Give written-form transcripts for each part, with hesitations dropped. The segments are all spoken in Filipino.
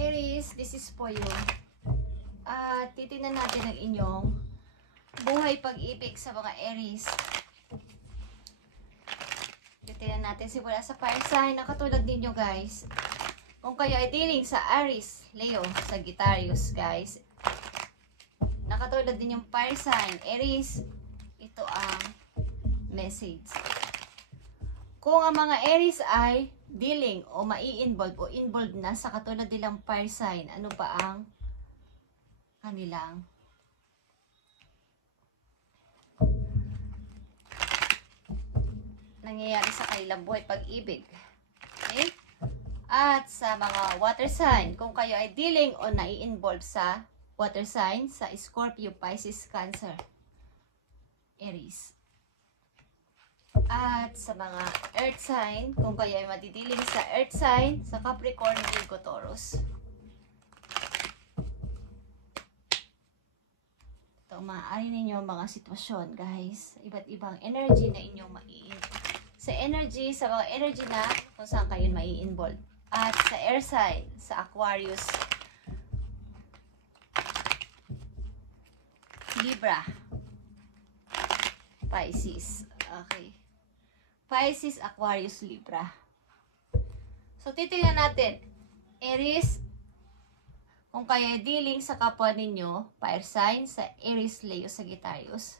Aries, this is for you. At titingnan natin ang inyong buhay pag-ibig sa mga Aries. Titingnan natin simula sa fire sign na katulad ninyo guys. Kung kayo ay dealing sa Aries, Leo, Sagittarius guys. Nakatulad din yung fire sign, Aries, ito ang message. Kung ang mga Aries ay dealing o mai-involve o involved na sa katulad nilang fire sign, ano ba ang kanilang nangyayari sa kanilang buhay pag-ibig? Okay? At sa mga water sign, kung kayo ay dealing o nai-involve sa water sign, sa Scorpio, Pisces, Cancer, Aries. At sa mga earth sign, kung kayo ay madidiling sa earth sign, sa Capricorn, Virgo, Taurus. Ito, maaari ninyo mga sitwasyon, guys. Iba't ibang energy na inyong sa energy, sa mga energy na kung saan kayo mai-involve. At sa air sign, sa Aquarius, Libra, Pisces. Okay. Pisces, Aquarius, Libra. So, titingnan natin. Aries, kung kayo dealing sa kapwa ninyo, fire sign, sa Aries, Leo, Sagittarius,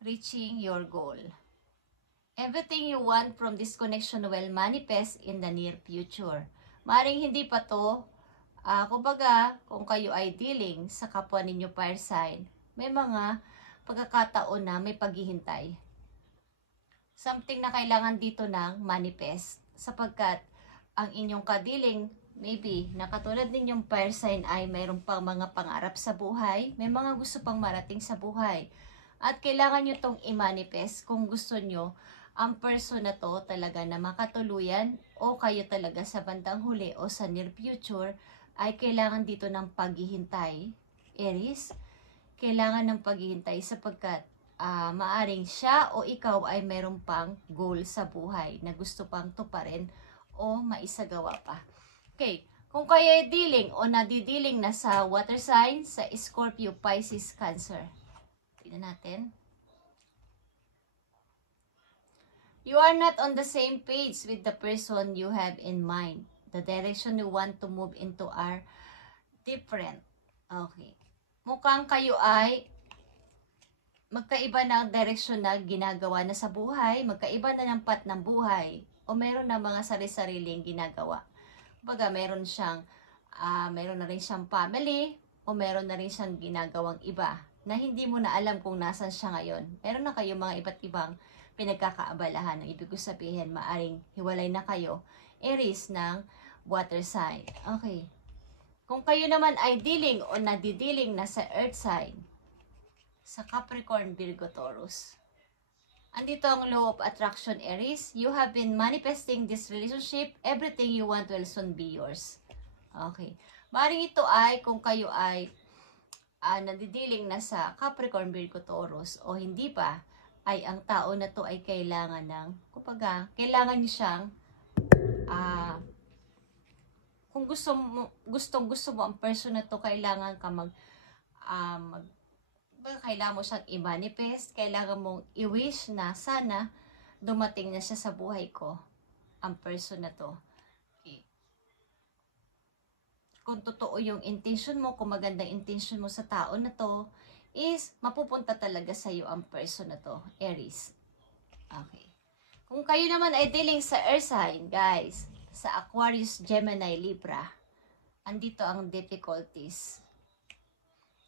reaching your goal. Everything you want from this connection will manifest in the near future. Maring hindi pa to, kumbaga, kung kayo ay dealing sa kapwa ninyo, fire sign, may mga pagkakataon na may paghihintay. Something na kailangan dito ng manifest. Sapagkat ang inyong kadiling, maybe, na katulad ninyong fire sign ay mayroon pang mga pangarap sa buhay, may mga gusto pang marating sa buhay. At kailangan nyo itong i-manifest kung gusto nyo ang person na to talaga na makatuluyan o kayo talaga sa bandang huli o sa near future ay kailangan dito ng paghihintay. Aries, kailangan ng paghihintay sapagkat maaring siya o ikaw ay meron pang goal sa buhay na gusto pang tuparin o maisagawa pa. Okay, kung kayo ay dealing o nadidealing na sa water sign, sa Scorpio, Pisces, Cancer. Tignan natin. You are not on the same page with the person you have in mind. The direction you want to move into are different. Okay. Mukhang kayo ay magkaiba ng direksyon na ginagawa na sa buhay, magkaiba na ng path ng buhay, o meron na mga sari-sariling ginagawa. Baga, meron na rin siyang family, o meron na rin siyang ginagawang iba, na hindi mo na alam kung nasan siya ngayon. Meron na kayo mga iba't ibang pinagkakaabalahan. Ang ibig sabihin, maaring hiwalay na kayo, Aries ng water sign. Okay. Kung kayo naman ay dealing o nadidealing na sa earth sign, sa Capricorn, Virgo, Taurus. Andito ang law of attraction, Aries. You have been manifesting this relationship. Everything you want will soon be yours. Okay. Maring ito ay kung kayo ay nadidealing na sa Capricorn, Virgo, Taurus o hindi pa, ay ang tao na to ay kailangan ng, kailangan niya siyang kung gusto mo ang person na to, kailangan ka kailangan mo siyang i-manifest, kailangan mong i-wish na sana dumating na siya sa buhay ko, ang person na to. Okay. Kung totoo yung intention mo, kung magandang intention mo sa tao na to, is mapupunta talaga sa iyo ang person na to, Aries. Okay. Kung kayo naman ay dealing sa earth sign, guys, sa Aquarius, Gemini, Libra, andito ang difficulties.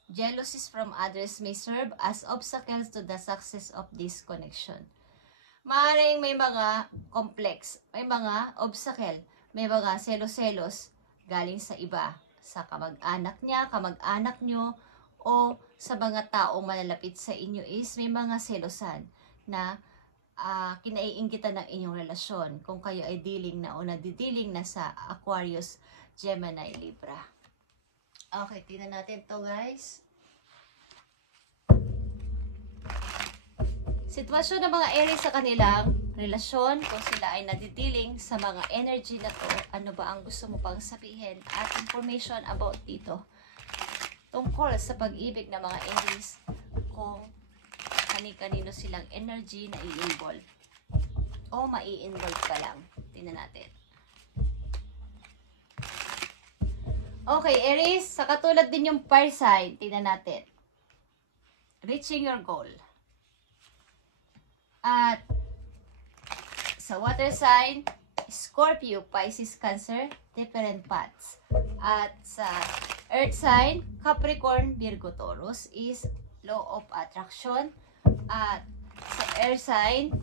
Jealousies from others may serve as obstacles to the success of this connection. Maaaring may mga complex, may mga obstacle, may mga selos-selos galing sa iba, sa kamag-anak niya, kamag-anak nyo, o sa mga taong malalapit sa inyo is may mga selosan na kinaiinggitan ng inyong relasyon kung kayo ay dealing na o nadidealing na sa Aquarius, Gemini, Libra. Okay, tingnan natin to guys. Sitwasyon ng mga Aries sa kanilang relasyon, kung sila ay nadidealing sa mga energy na to, ano ba ang gusto mo pang sabihin, at information about dito tungkol sa pag-ibig ng mga Aries, kung kani-kanino silang energy na i-involve o mai-involve ka lang. Tingnan natin. Okay, Aries, sa katulad din yung fire sign, tingnan natin. Reaching your goal. At sa water sign, Scorpio, Pisces, Cancer, different paths. At sa earth sign, Capricorn, Virgo, Taurus is law of attraction. At sa air sign,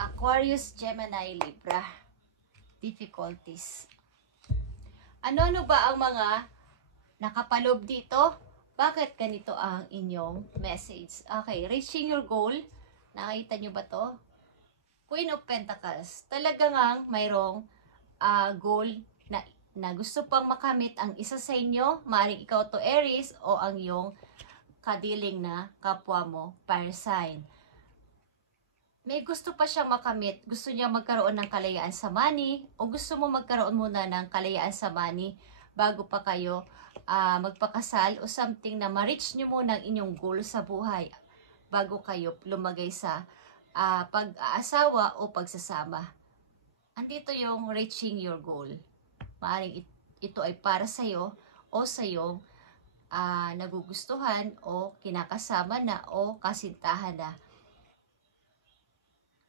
Aquarius, Gemini, Libra, difficulties. Ano-ano ba ang mga nakapalob dito? Bakit ganito ang inyong message? Okay, reaching your goal. Nakita nyo ba to? Queen of Pentacles. Talaga ngang mayroong goal na gusto pang makamit ang isa sa inyo. Maaaring ikaw to Aries o ang iyong kadiling na kapwa mo, fire sign. May gusto pa siyang makamit. Gusto niya magkaroon ng kalayaan sa money o gusto mo magkaroon muna ng kalayaan sa money bago pa kayo magpakasal o something na ma-reach nyo muna ang inyong goal sa buhay bago kayo lumagay sa pag-aasawa o pagsasama. Andito yung reaching your goal. Maaaring ito ay para sa'yo o sa'yong nagugustuhan o kinakasama na o kasintahan na.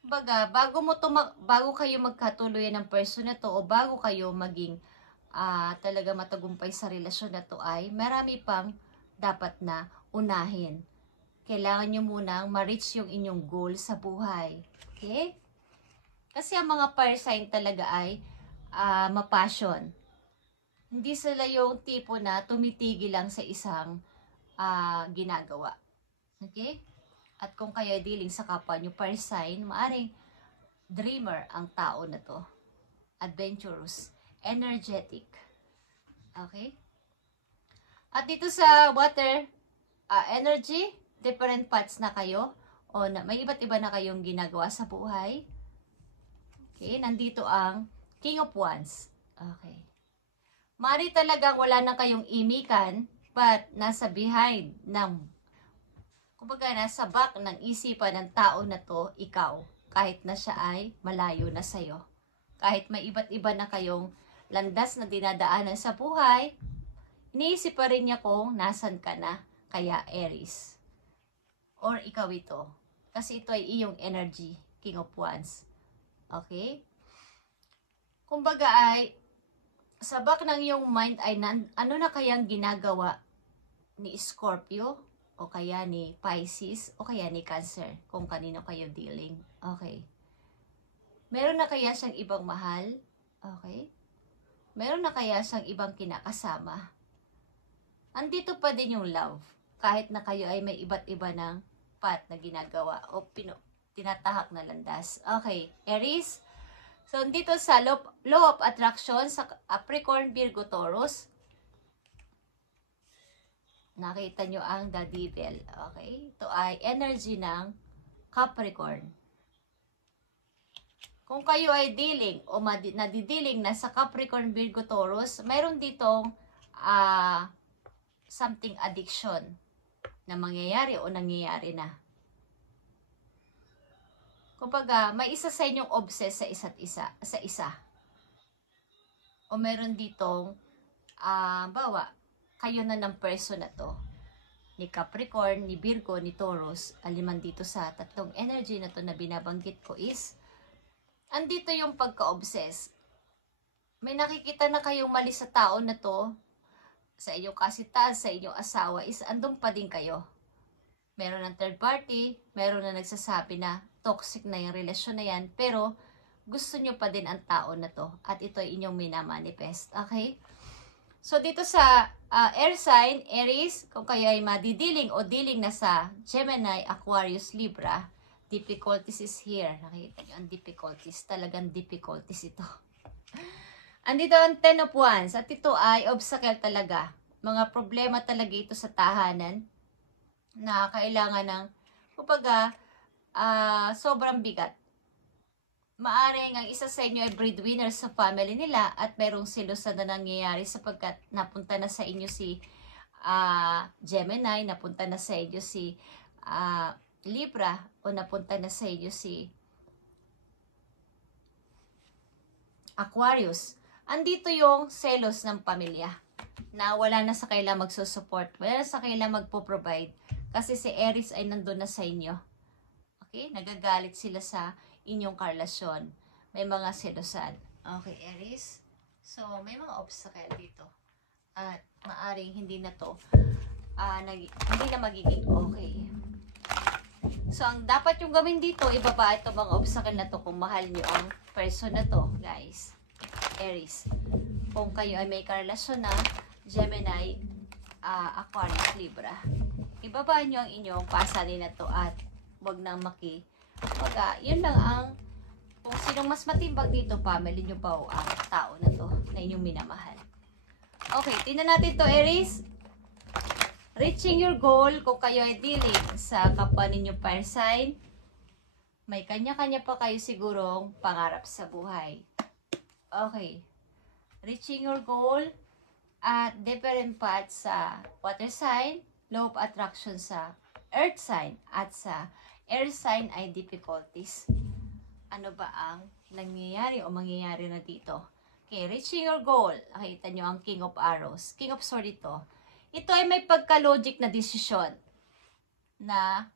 Baga, bago kayo magkatuluyan ng person na to o bago kayo maging talaga matagumpay sa relasyon na to ay marami pang dapat na unahin. Kailangan nyo munang ma-reach yung inyong goal sa buhay. Okay? Kasi ang mga fire sign talaga ay mapassion. Hindi sila yung tipo na tumitigil lang sa isang ginagawa. Okay? At kung kayo dealing sa kapwa nyo fire sign, maaring dreamer ang tao na to. Adventurous. Energetic. Okay? At dito sa water energy, different paths na kayo o may iba't iba na kayong ginagawa sa buhay. Okay? Nandito ang King of Wands. Okay. Mari talagang wala na kayong imikan but nasa behind kumbaga nasa back ng isipan ng tao na to, ikaw. Kahit na siya ay malayo na sa'yo. Kahit may iba't iba na kayong landas na dinadaanan sa buhay, iniisip pa rin niya kung nasan ka na, kaya Aries. Or ikaw ito. Kasi ito ay iyong energy, King of Wands. Okay? Kumbaga ay, sa back ng iyong mind ay ano na kayang ginagawa ni Scorpio, o kaya ni Pisces, o kaya ni Cancer, kung kanino kayo dealing. Okay. Meron na kaya siyang ibang mahal? Okay. Meron na kaya siyang ibang kinakasama? Andito pa din yung love. Kahit na kayo ay may iba't iba ng path na ginagawa o tinatahak na landas. Okay. Aries. So, dito sa law of attraction sa Capricorn, Virgo, Taurus, nakita nyo ang the devil. Okay? Ito ay energy ng Capricorn. Kung kayo ay dealing o nadidealing na sa Capricorn, Virgo, Taurus, mayroon ditong something addiction na mangyayari o nangyayari na. Kumbaga, may isa sa inyong obsessed sa isa. O meron ditong bawa kayo na ng person na to, ni Capricorn, ni Virgo, ni Taurus, aliman dito sa tatlong energy na to na binabanggit ko is, andito yung pagka-obsess. May nakikita na kayong mali sa tao na to, sa inyong kasitan, sa inyong asawa, is andun pa din kayo. Meron ng third party, meron na nagsasabi na toxic na yung relasyon na yan, pero gusto nyo pa din ang tao na to, at ito ay inyong minamanifest. Okay? So, dito sa air sign, Aries, kung kayo ay madidealing o dealing na sa Gemini, Aquarius, Libra, difficulties is here. Nakikita nyo ang difficulties. Talagang difficulties ito. Andito ang Ten of Wands. At ito ay obstacle talaga. Mga problema talaga ito sa tahanan na kailangan ng, kumbaga, sobrang bigat. Maaring ang isa sa inyo ay breadwinner sa family nila at merong silosan na nangyayari sapagkat napunta na sa inyo si Gemini, napunta na sa inyo si Libra, o napunta na sa inyo si Aquarius. Andito yung selos ng pamilya na wala na sa kailang magsusupport, wala na sa kailang magpo-provide kasi si Aries ay nandun na sa inyo. Okay? Nagagalit sila sa inyong karelasyon. May mga selosan. Okay, Aries. So, may mga obstacle dito. At maaring hindi na to, hindi na magiging okay. So, ang dapat yung gawin dito, ibaba ito mga obstacle na to kung mahal nyo ang person na to, guys. Aries. Kung kayo ay may karelasyon na Gemini, Aquarius, Libra. Ibaba nyo ang inyong pasanin na to at wag nang yun lang ang kung sinong mas matimbang dito, family nyo ba o ang tao na to na inyong minamahal. Okay, tingnan natin to, Aries. Reaching your goal, kung kayo ay dealing sa kapwa ninyo fire sign, may kanya-kanya pa kayo sigurong pangarap sa buhay. Okay. Reaching your goal at different paths sa water sign, law of attraction sa earth sign, at sa air sign ay difficulties. Ano ba ang nangyayari o mangyayari na dito? Okay, reaching your goal. Nakita nyo ang King of Arrows. King of Swords ito. Ito ay may pagka-logic na desisyon na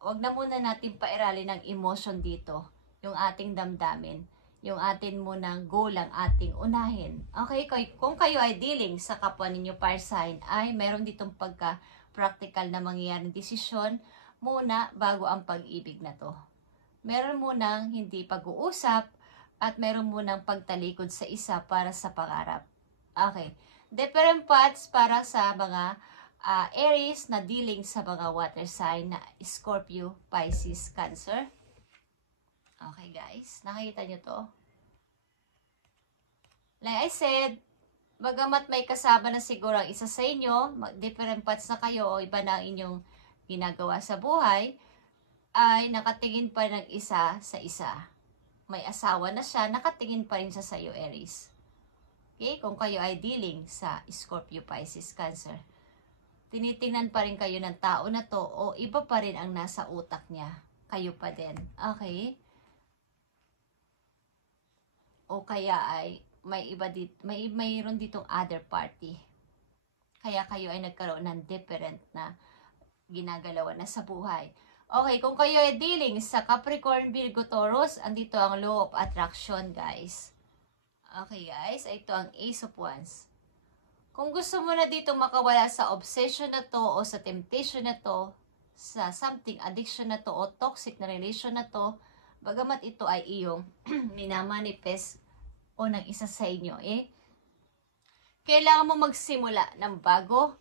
wag na muna natin pairalin ng emotion dito. Yung ating damdamin. Yung atin munang goal ang ating unahin. Okay, kung kayo ay dealing sa kapwa ninyo fire sign, ay meron ditong pagka-practical na mangyayaring desisyon muna bago ang pag-ibig na to. Meron munang hindi pag-uusap at meron munang pagtalikod sa isa para sa pangarap. Okay. Different paths para sa mga Aries na dealing sa mga water sign na Scorpio, Pisces, Cancer. Okay guys, nakita nyo to? Like I said, bagamat may kasama na siguro ang isa sa inyo, different paths na kayo o iba na ang inyong ginagawa sa buhay, ay nakatingin pa ng isa sa isa. May asawa na siya, nakatingin pa rin siya sa iyo, Aries. Okay? Kung kayo ay dealing sa Scorpio, Pisces, Cancer, tinitingnan pa rin kayo ng tao na to o iba pa rin ang nasa utak niya. Kayo pa din. Okay? O kaya ay may iba dito, mayroon ditong other party. Kaya kayo ay nagkaroon ng different na ginagalawan na sa buhay. Okay, kung kayo ay dealing sa Capricorn, Virgo, Taurus, andito ang law of attraction, guys. Okay, guys, ito ang Ace of Wands. Kung gusto mo na dito makawala sa obsession na to o sa temptation na to, sa something addiction na to o toxic na relation na to, bagamat ito ay iyong minamanifest o ng isa sa inyo, kailangan mo magsimula ng bago,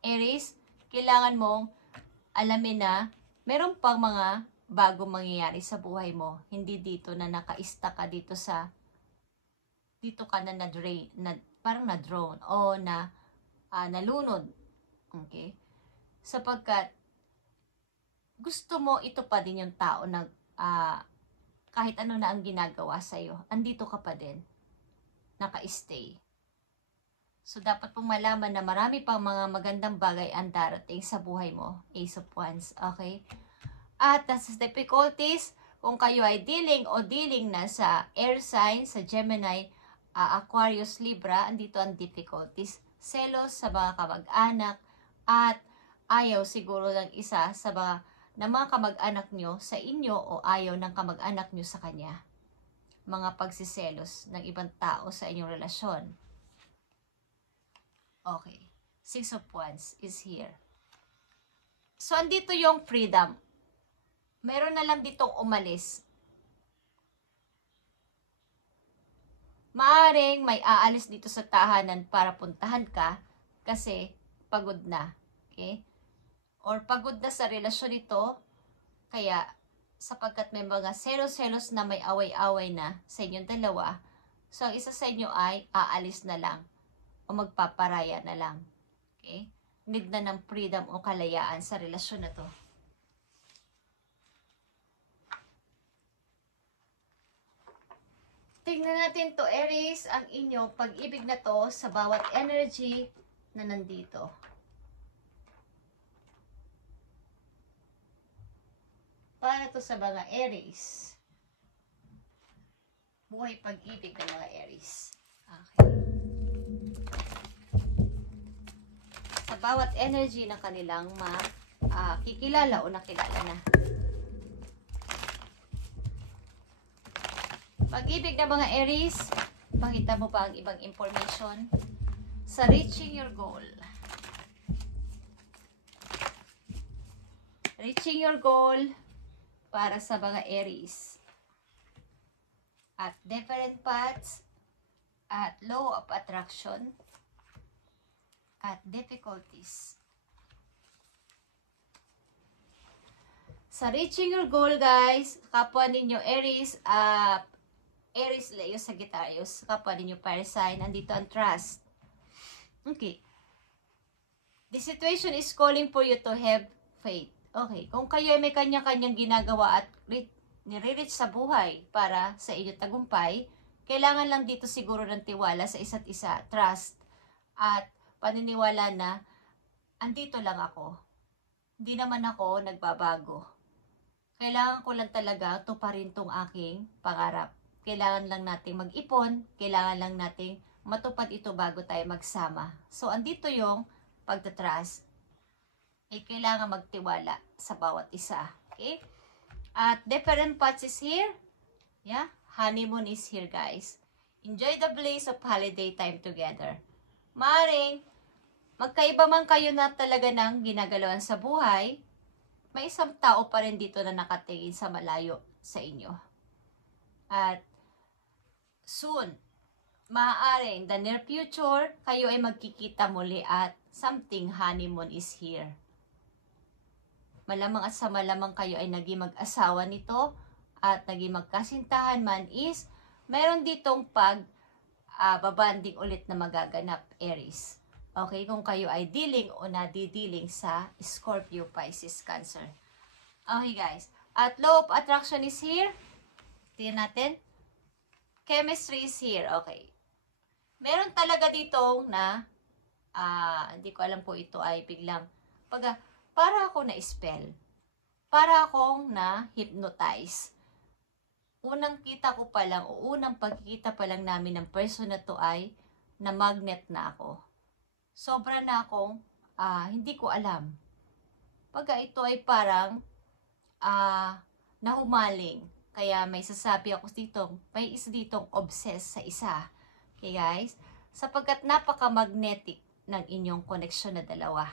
Aries. Kailangan mong alamin na meron pang mga bagong mangyayari sa buhay mo. Hindi dito na naka-stuck ka dito ka na parang na-drone o nalunod. Okay? Sapagkat gusto mo ito pa din yung tao na kahit ano na ang ginagawa sa'yo, andito ka pa din. Naka-stay. So, dapat pong malaman na marami pang mga magandang bagay ang darating sa buhay mo. Ace of Wands. Okay? At sa difficulties, kung kayo ay dealing na sa air sign, sa Gemini, Aquarius, Libra, andito ang difficulties. Selos sa mga kamag-anak at ayaw siguro ng isa sa mga kamag-anak nyo sa inyo o ayaw ng kamag-anak nyo sa kanya. Mga pagsiselos ng ibang tao sa inyong relasyon. Okay. Six of Wands is here. So, andito yung freedom. Meron na lang ditong umalis. Maaring may aalis dito sa tahanan para puntahan ka kasi pagod na. Okay? Or pagod na sa relasyon ito, kaya sapagkat may mga selos-selos na may away-away na sa inyong dalawa, so ang isa sa inyo ay aalis na lang o magpaparaya na lang. Okay? Need na ng freedom o kalayaan sa relasyon na to. tingnan natin to, Aries, ang inyong pag-ibig na to sa bawat energy na nandito. Para to sa mga Aries. Buhay pag-ibig ng mga Aries. Okay. Sa bawat energy na kanilang kikilala o nakilala na. Pag-ibig ng mga Aries, pakita mo pa ang ibang information sa reaching your goal. Reaching your goal para sa mga Aries. At different paths, at law of attraction, at difficulties. Sa reaching your goal, guys, kapwa ninyo Aries, Aries, Leo, Sagittarius, kapwa ninyo fire sign, andito ang trust. Okay. The situation is calling for you to have faith. Okay. Kung kayo ay may kanya-kanyang ginagawa at nire-reach sa buhay para sa inyo tagumpay, kailangan lang dito siguro ng tiwala sa isa't isa, trust, at paniniwala na andito lang ako. Hindi naman ako nagbabago. Kailangan ko lang talaga tuparin tong aking pangarap. Kailangan lang nating mag-ipon, kailangan lang nating matupad ito bago tayo magsama. So, andito yung pagtatrust. Kailangan magtiwala sa bawat isa. Okay? At different paths is here. Yeah? Honeymoon is here, guys. Enjoy the bliss of holiday time together. Maring, magkaiba man kayo na talaga ng ginagalawan sa buhay, may isang tao pa rin dito na nakatingin sa malayo sa inyo. At soon, maaaring the near future, kayo ay magkikita muli at something honeymoon is here. Malamang at sa malamang kayo ay naging mag-asawa nito at naging magkasintahan man is meron ditong babanding ulit na magaganap, Aries. Okay, kung kayo ay dealing o nadidealing sa Scorpio, Pisces, Cancer. Okay, guys. At law of attraction is here. Tingnan natin. Chemistry is here. Okay. Meron talaga dito na, hindi ko alam po ito ay biglang, para ako na-spell. Para akong na-hypnotize. Unang kita ko pa lang, o unang pagkikita pa lang namin ng person na to ay na-magnet na ako. Sobra na akong, hindi ko alam. Ito ay parang, nahumaling. Kaya may sasabi ako dito, may isa ditong obsessed sa isa. Okay, guys? Sapagkat napaka-magnetic ng inyong koneksyon na dalawa.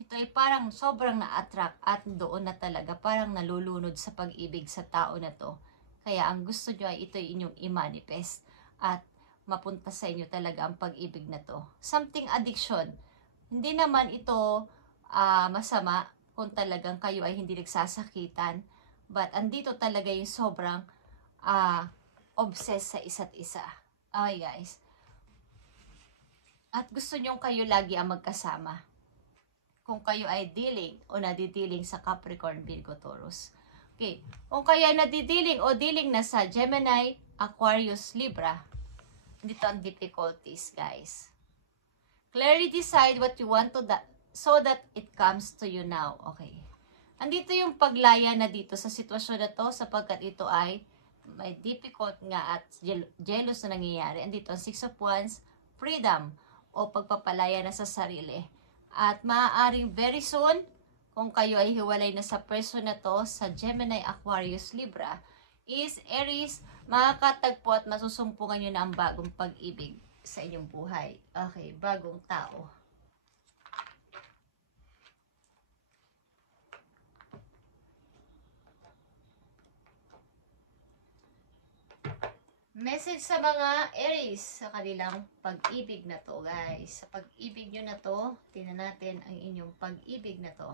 Ito ay parang sobrang na-attract at doon na talaga parang nalulunod sa pag-ibig sa tao na to. Kaya ang gusto nyo ay ito ay inyong i-manifest at mapunta sa inyo talaga ang pag-ibig na to. Something addiction. Hindi naman ito masama kung talagang kayo ay hindi nagsasakitan. But andito talaga yung sobrang obsessed sa isa't isa. Okay, guys. At gusto nyo kayo lagi ang magkasama. Kung kayo ay dealing o nadidealing sa Capricorn, Virgo, Taurus. Okay. Kung kayo ay nadidealing o dealing na sa Gemini, Aquarius, Libra, dito ang difficulties, guys. Clearly decide what you want to so that it comes to you now. Okay. Andito yung paglaya na dito sa sitwasyon na to sapagkat ito ay may difficult nga at jealous na nangyayari. Andito ang 6 of Wands, freedom o pagpapalaya na sa sarili. At maaaring very soon, kung kayo ay hiwalay na sa person na to, sa Gemini, Aquarius, Libra, is Aries, makakatagpo at masusumpungan nyo na ang bagong pag-ibig sa inyong buhay. Okay, bagong tao. Message sa mga Aries sa kanilang pag-ibig na to, guys. Sa pag-ibig nyo na to, tingnan natin ang inyong pag-ibig na to.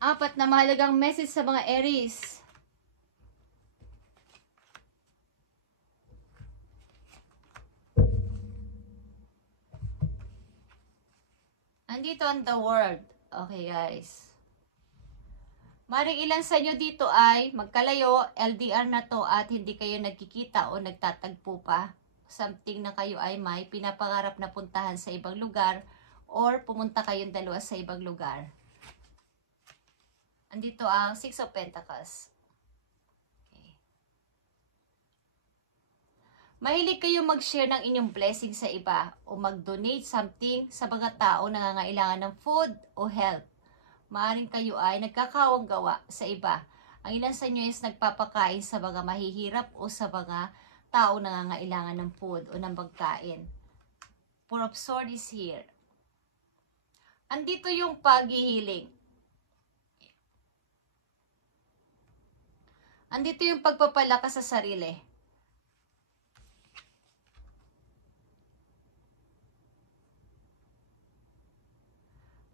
Apat na mahalagang message sa mga Aries. Andito ang the word. Okay, guys. Maring ilan sa inyo dito ay magkalayo, LDR na to at hindi kayo nagkikita o nagtatagpo pa. Something na kayo ay may pinapangarap na puntahan sa ibang lugar or pumunta kayong dalawa sa ibang lugar. Andito ang Six of Pentacles. Okay. Mahilig kayo mag-share ng inyong blessing sa iba o mag-donate something sa mga tao na nangangailangan ng food o help. Maaring kayo ay nagkakawang gawa sa iba. Ang ilan sa inyo is nagpapakain sa mga mahihirap o sa mga tao na nangangailangan ng food o ng pagkain. Four of Swords is here. Andito yung paghihiling. Andito yung pagpapalakas sa sarili.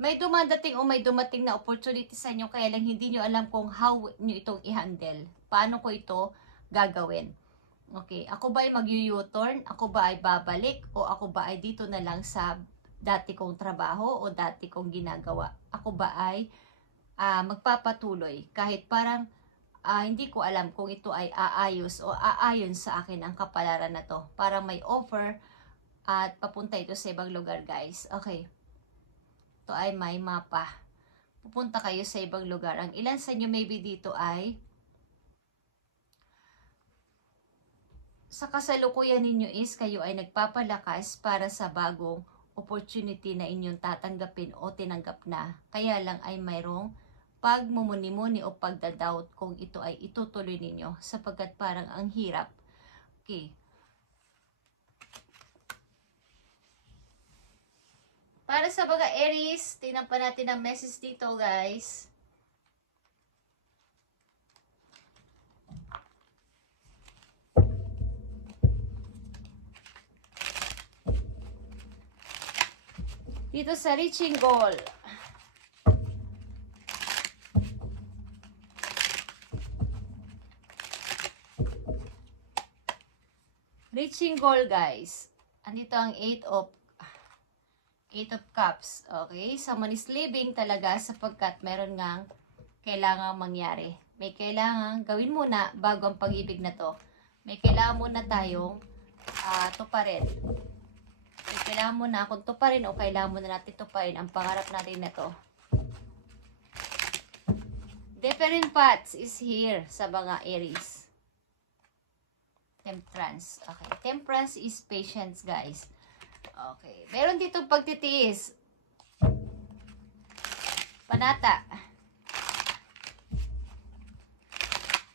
May dumadating o may dumating na opportunity sa inyo kaya lang hindi nyo alam kung how nyo itong i-handle. Paano ko ito gagawin? Okay, ako ba ay mag-u-turn? Ako ba ay babalik? O ako ba ay dito na lang sa dati kong trabaho o dati kong ginagawa? Ako ba ay magpapatuloy? Kahit parang hindi ko alam kung ito ay aayos o aayon sa akin ang kapalaran na to. Parang may offer at papunta ito sa ibang lugar, guys. Okay. Ito ay may mapa. Pupunta kayo sa ibang lugar. Ang ilan sa inyo maybe dito ay sa kasalukuyan ninyo is kayo ay nagpapalakas para sa bagong opportunity na inyong tatanggapin o tinanggap na. Kaya lang ay mayroong pagmumuni-muni o pagdadoubt kung ito ay itutuloy ninyo sapagkat parang ang hirap. Okay. Para sa mga Aries, tingnan pa natin ang message dito, guys. Dito sa reaching goal. Reaching goal, guys. Andito ang 8 of Cups. Okay? Someone is leaving talaga sapagkat meron ngang kailangang mangyari. May kailangang gawin muna bago ang pag-ibig na to. May kailangan muna tayong tuparin. May kailangan muna akong tuparin o kailangan muna natin tuparin ang pangarap natin na to. Different paths is here sa mga Aries. Temperance. Okay. Temperance is patience, guys. Okay. Meron ditong pagtitiis. Panata.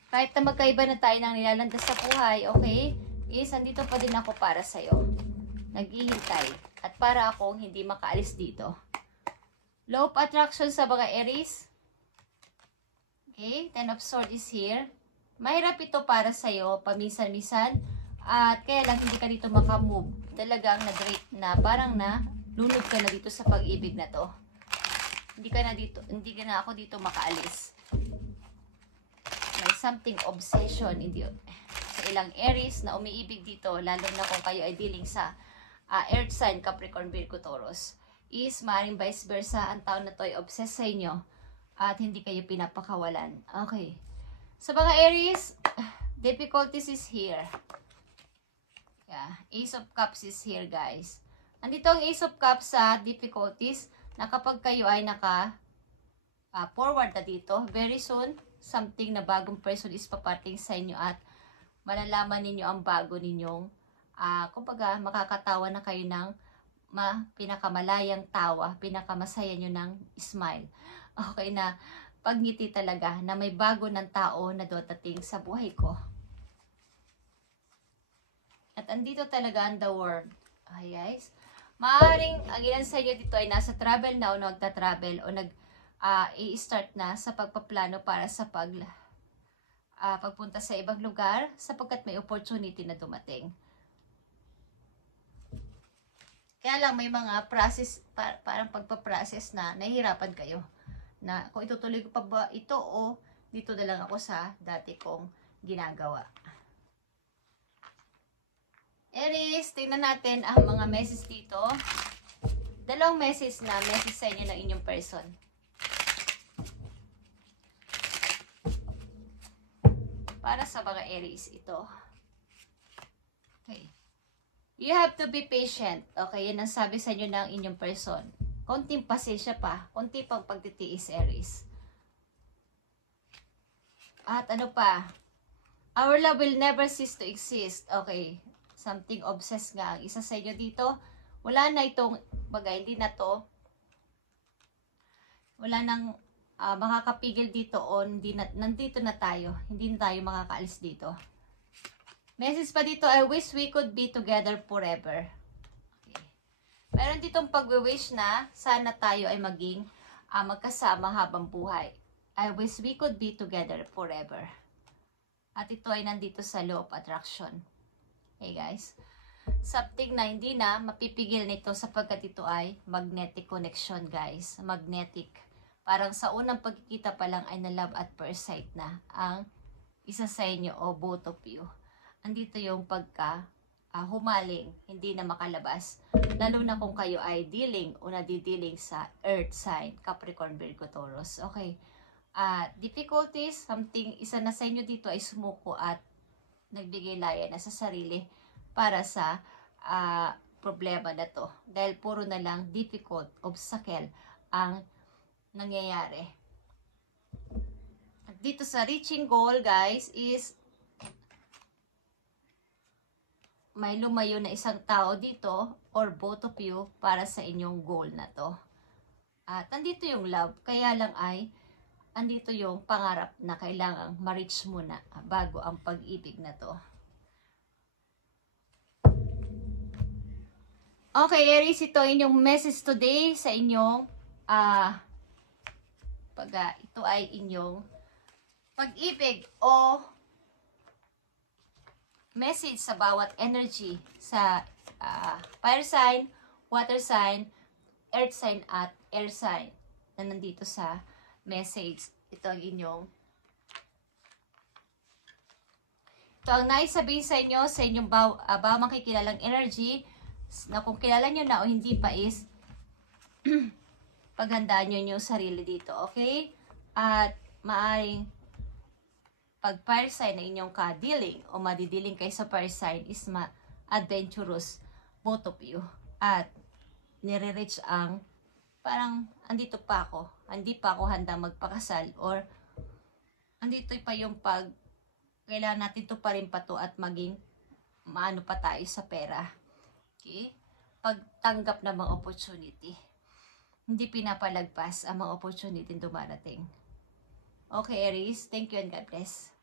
Kahit na magkaiba na tayo ng nilalandas sa buhay, okay, is andito pa din ako para sa'yo. Naghihintay. At para akong hindi makaalis dito. Law of attraction sa mga Aries. Okay. 10 of Swords is here. Mahirap ito para sa'yo, paminsan-minsan. At kaya lang hindi ka dito makamove. Talagang na-drape na, parang na lunod ka na dito sa pag-ibig na to. Hindi ka na ako dito makaalis. May something obsession sa ilang Aries na umiibig dito, lalo na kung kayo ay dealing sa Earth sign, Capricorn, Virgo, Taurus. Is maaaring vice versa, ang tao na to ay obsessed sa inyo at hindi kayo pinapakawalan. Okay. Sa mga Aries, difficulties is here. Yeah, Ace of Cups is here, guys. Andito ang Ace of Cups sa difficulties na kapag kayo ay forward na dito, very soon, something na bagong person is papating sa inyo at malalaman ninyo ang bago ninyong, kumbaga, makakatawa na kayo ng pinakamalayang tawa, pinakamasaya nyo ng smile. Okay na, pagngiti talaga na may bago ng tao na dadating sa buhay ko. At andito talaga ang the word. Okay, guys. Maaaring ang ilan sa inyo dito ay nasa travel na o nagta-travel o i-start na sa pagpaplano para sa pagpunta sa ibang lugar sapagkat may opportunity na dumating. Kaya lang may mga process, parang pagpa-process na nahihirapan kayo. Na kung itutuloy ko pa ba ito o dito na lang ako sa dati kong ginagawa. Aries, tingnan natin ang mga messages dito. Dalawang message sa inyo ng inyong person. Para sa mga Aries, ito. Okay. You have to be patient. Okay, yan ang sabi sa inyo ng inyong person. Konting pasensya pa. Konti pang pagtitiis, Aries. At ano pa? Our love will never cease to exist. Okay. Something obsessed nga ang isa sa inyo dito. Wala na itong bagay. Hindi na to. Wala nang makakapigil dito o nandito na tayo. Hindi na tayo makakaalis dito. Message pa dito, I wish we could be together forever. Okay. Meron ditong pag-wish na sana tayo ay maging magkasama habang buhay. I wish we could be together forever. At ito ay nandito sa law of attraction. Okay guys. Something na hindi na mapipigil nito sapagkat ito ay magnetic connection guys. Magnetic. Parang sa unang pagkikita pa lang ay na love at first sight na ang isa sa inyo o both of you. Andito yung pagka humaling, hindi na makalabas. Lalo na kung kayo ay dealing o nadidealing sa earth sign, Capricorn, Virgo, Taurus. Okay. Difficulties, something, isa na sa inyo dito ay sumuko at nagbigay laya na sa sarili para sa problema na to. Dahil puro na lang difficult, obstacle ang nangyayari. At dito sa reaching goal guys is may lumayo na isang tao dito or both of you para sa inyong goal na to. At andito yung love, kaya lang ay andito yung pangarap na kailangang ma-reach muna bago ang pag-ibig na to. Okay, Aries, ito inyong message today sa inyong ito ay inyong pag-ibig o message sa bawat energy sa fire sign, water sign, earth sign at air sign na nandito sa message. Ito ang inyong nais sabihin sa inyo, sa inyong bawang makikilalang energy na kung kilala nyo na o hindi pa is paghandaan nyo yung sarili dito, okay? At maaring pag fire sign na inyong ka-dealing o madidealing kayo sa fire sign is adventurous, both of you. At nire-reach ang parang andito pa ako, hindi pa ako handa magpakasal or andito pa yung kailangan natin to pa rin pa to at maging maano pa tayo sa pera. Okay? Pagtanggap ng mga opportunity. Hindi pinapalagpas ang mga opportunity dumarating. Okay, Aries. Thank you and God bless.